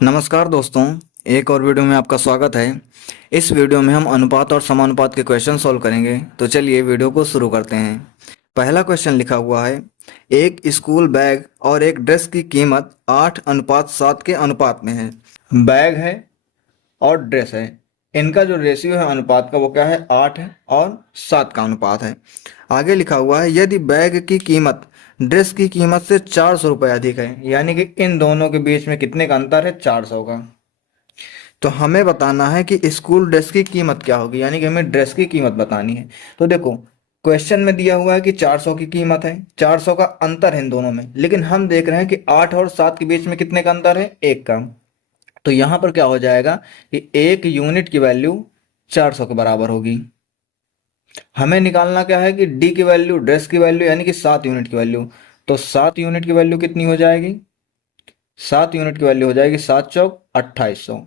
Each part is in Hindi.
नमस्कार दोस्तों, एक और वीडियो में आपका स्वागत है। इस वीडियो में हम अनुपात और समानुपात के क्वेश्चन सॉल्व करेंगे। तो चलिए वीडियो को शुरू करते हैं। पहला क्वेश्चन लिखा हुआ है, एक स्कूल बैग और एक ड्रेस की कीमत 8:7 के अनुपात में है। बैग है और ड्रेस है, इनका जो रेशियो है अनुपात का वो क्या है, 8 है और 7 का अनुपात है। आगे लिखा हुआ है, यदि बैग की कीमत ड्रेस की कीमत से 400 रुपये अधिक है, यानी कि इन दोनों के बीच में कितने का अंतर है, 400 का। तो हमें बताना है कि स्कूल ड्रेस की कीमत क्या होगी, यानी कि हमें ड्रेस की कीमत बतानी है। तो देखो, क्वेश्चन में दिया हुआ है कि 400 की कीमत है, 400 का अंतर है इन दोनों में, लेकिन हम देख रहे हैं कि 8 और 7 के बीच में कितने का अंतर है, 1 का। तो यहाँ पर क्या हो जाएगा कि 1 यूनिट की वैल्यू 400 के बराबर होगी। हमें निकालना क्या है कि डी की वैल्यू, ड्रेस की वैल्यू, यानी कि 7 यूनिट की वैल्यू। तो 7 यूनिट की वैल्यू कितनी हो जाएगी, 7 यूनिट की वैल्यू हो जाएगी 7 चौक 2800।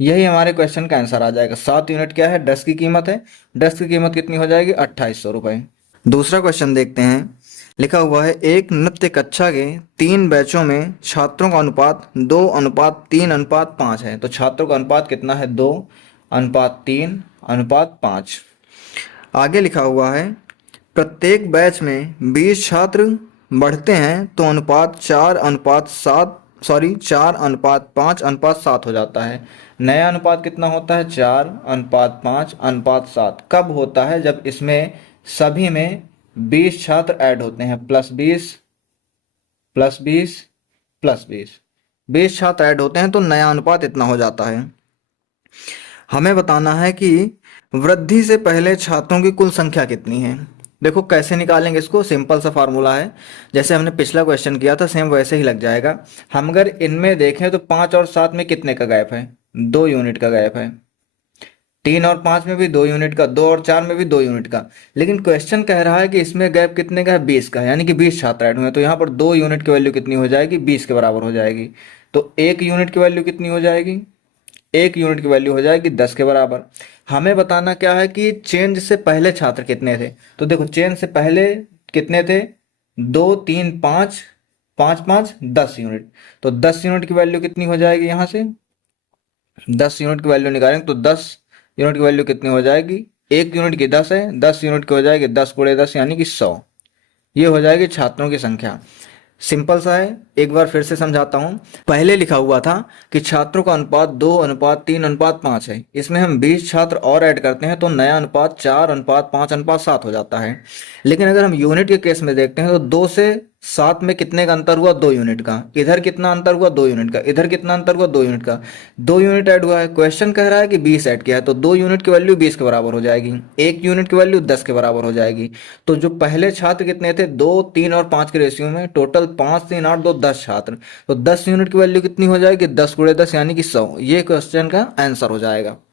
यही हमारे क्वेश्चन का आंसर आ जाएगा। 7 यूनिट क्या है, ड्रेस की कीमत है। ड्रेस की कीमत कितनी हो जाएगी, 2800 रुपये। दूसरा क्वेश्चन देखते हैं। लिखा हुआ है, एक नृत्य कक्षा के 3 बैचों में छात्रों का अनुपात 2:3:5 है। तो छात्रों का अनुपात कितना है, 2:3:5। आगे लिखा हुआ है, प्रत्येक बैच में 20 छात्र बढ़ते हैं तो अनुपात 4:5:7 हो जाता है। नया अनुपात कितना होता है, 4:5:7। कब होता है, जब इसमें सभी में 20 छात्र ऐड होते हैं, +20 +20 +20। 20 छात्र ऐड होते हैं तो नया अनुपात इतना हो जाता है। हमें बताना है कि वृद्धि से पहले छात्रों की कुल संख्या कितनी है। देखो कैसे निकालेंगे इसको, सिंपल सा फार्मूला है। जैसे हमने पिछला क्वेश्चन किया था सेम वैसे ही लग जाएगा। हम अगर इनमें देखें तो 5 और 7 में कितने का गैप है, 2 यूनिट का गैप है। 3 और 5 में भी 2 यूनिट का, 2 और 4 में भी 2 यूनिट का। लेकिन क्वेश्चन कह रहा है कि इसमें गैप कितने का है, 20 का है, यानी कि 20 छात्र ऐड हुए हैं। तो यहाँ पर 2 यूनिट की वैल्यू कितनी हो जाएगी, 20 के बराबर हो जाएगी। तो 1 यूनिट की वैल्यू कितनी हो जाएगी, 1 यूनिट की वैल्यू हो जाएगी 10 के बराबर। हमें बताना क्या है कि चेंज से पहले छात्र कितने थे। तो देखो चेंज से पहले कितने थे, 2 3 5, 5 5 10 यूनिट। तो 10 यूनिट की वैल्यू कितनी हो जाएगी, यहाँ से 10 यूनिट की वैल्यू निकालेंगे तो 10 यूनिट की वैल्यू कितनी हो जाएगी, 1 यूनिट की 10 है, 10 यूनिट की हो जाएगी 10 × 10 यानी कि 100। ये हो जाएगी छात्रों की संख्या। सिंपल सा है, एक बार फिर से समझाता हूँ। पहले लिखा हुआ था कि छात्रों का अनुपात 2:3:5 है। इसमें हम 20 छात्र और ऐड करते हैं तो नया अनुपात 4:5:7 हो जाता है। लेकिन अगर हम यूनिट के केस में देखते हैं तो 2 से 7 में कितने का अंतर हुआ, 2 यूनिट का। इधर कितना अंतर हुआ, 2 यूनिट का। इधर कितना अंतर हुआ, 2 यूनिट का। 2 यूनिट ऐड हुआ है, क्वेश्चन कह रहा है कि 20 ऐड किया है, तो 2 यूनिट की वैल्यू 20 के बराबर हो जाएगी, 1 यूनिट की वैल्यू 10 के बराबर हो जाएगी। तो जो पहले छात्र कितने थे, 2 3 और 5 के रेशियो में, टोटल 5 3 8 2 10 छात्र। तो 10 यूनिट की वैल्यू कितनी हो जाएगी, 10 × 10 यानी कि 100। ये क्वेश्चन का आंसर हो जाएगा।